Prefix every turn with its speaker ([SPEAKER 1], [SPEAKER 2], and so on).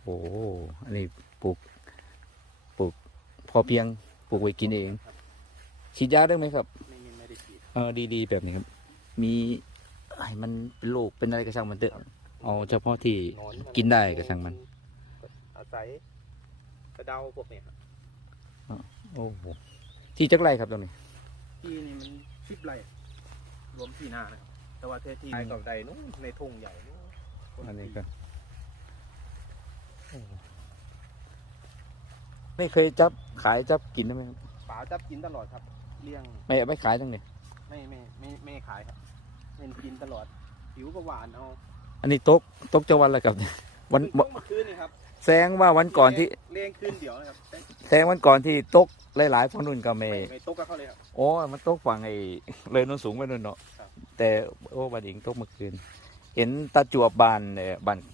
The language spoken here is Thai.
[SPEAKER 1] โอ้อันนี้ปลูกพอเพียงปลูกไว้กินเองฉีดยาได้ไหมครับ
[SPEAKER 2] ไม่ได้ฉีด
[SPEAKER 1] ดีๆแบบนี้ครับมีให้มันเป็นโรคเป็นอะไรก็ช่างมันเถอะเอาเฉพาะที่กินได้ก็ช่างมัน
[SPEAKER 2] อาศัยกระเดาพวกนี้ครับ
[SPEAKER 1] โอ้โหที่จักไรครับตรงนี้
[SPEAKER 2] ที่นี่มัน10 ไร่รวมที่นานะครับแต่ว่าที่ไร่กับใดนู้นในทุ่งใหญ่นู้น
[SPEAKER 1] อันนี้ก็ไม่เคยขายกินได้ไหมครับ
[SPEAKER 2] ป๋าจับกินตลอดครับเลี้ยง
[SPEAKER 1] ไม่ขายทั้งนี้
[SPEAKER 2] ไม่ขายครับเป็นกินตลอดผิวก็หวานเอา
[SPEAKER 1] อันนี้ตกจะวันอะไรครับวัน
[SPEAKER 2] เมื่อคืนนี่ครับ
[SPEAKER 1] แสดงว่าวันก่อนที่
[SPEAKER 2] เลี้ยงคืนเดียวนะครับ
[SPEAKER 1] แสดงวันก่อนที่ตกหลายๆพวกนุ่นก็ไม่
[SPEAKER 2] ตกกับเขาเลยครับ
[SPEAKER 1] อ๋อมันตกฝั่งไอ้เลยนุ่นสูงไปนุ่นเนาะแต่โอ้บัดอิงตกเมื่อคืนเห็นตาจวบบาน